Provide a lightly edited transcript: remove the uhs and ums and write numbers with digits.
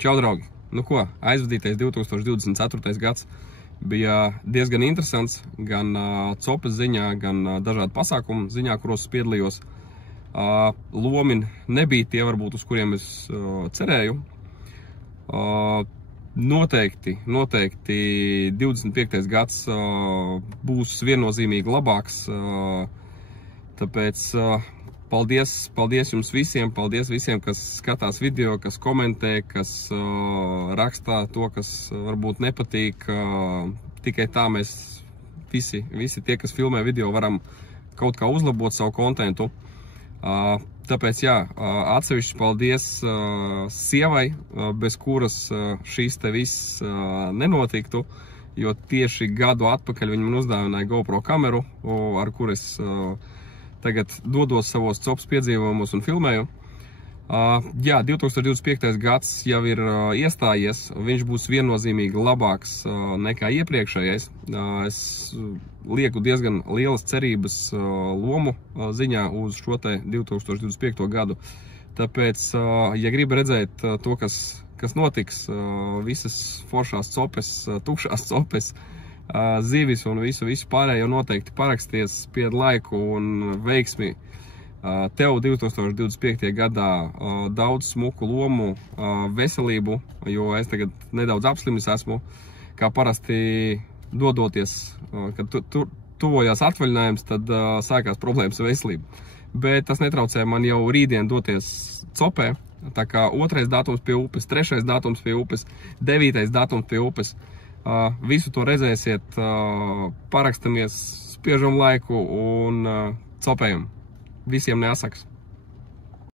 Čau, draugi! Nu ko, aizvadītais 2024. gads bija diezgan interesants, gan copes ziņā, gan dažādu pasākumu ziņā, kuros piedalījos. Lomi nebija tie, varbūt, uz kuriem es cerēju. Noteikti 25. gads būs viennozīmīgi labāks, tāpēc paldies jums visiem, paldies visiem, kas skatās video, kas komentē, kas rakstā to, kas varbūt nepatīk. Tikai tā mēs visi tie, kas filmē video, varam kaut kā uzlabot savu kontentu. Tāpēc, jā, atsevišķi paldies sievai, bez kuras šīs te viss nenotiktu, jo tieši gadu atpakaļ viņa man uzdāvināja GoPro kameru, ar kur es tagad dodos savos copas piedzīvojumos un filmēju. Jā, 2025. gads jau ir iestājies, viņš būs viennozīmīgi labāks nekā iepriekšējais. Es lieku diezgan lielas cerības lomu ziņā uz šo te 2025. gadu. Tāpēc, ja gribi redzēt to, kas notiks, visas foršās copes, tukšās copes, zivis un visu pārējo, noteikti paraksties, spied laiku un veiksmi tev 2025. gadā, daudz smuku lomu, veselību, jo es tagad nedaudz apslimis esmu, kā parasti dodoties, kad tuvojās atvaļinājums, tad sākās problēmas ar veselību. Bet tas netraucē man jau rītdien doties copē, tā kā 2. datums pie upes, 3. datums pie upes, 9. datums pie upes. Visu to redzēsiet, parakstamies, spiežam laiku un copējam. Visiem neasaks!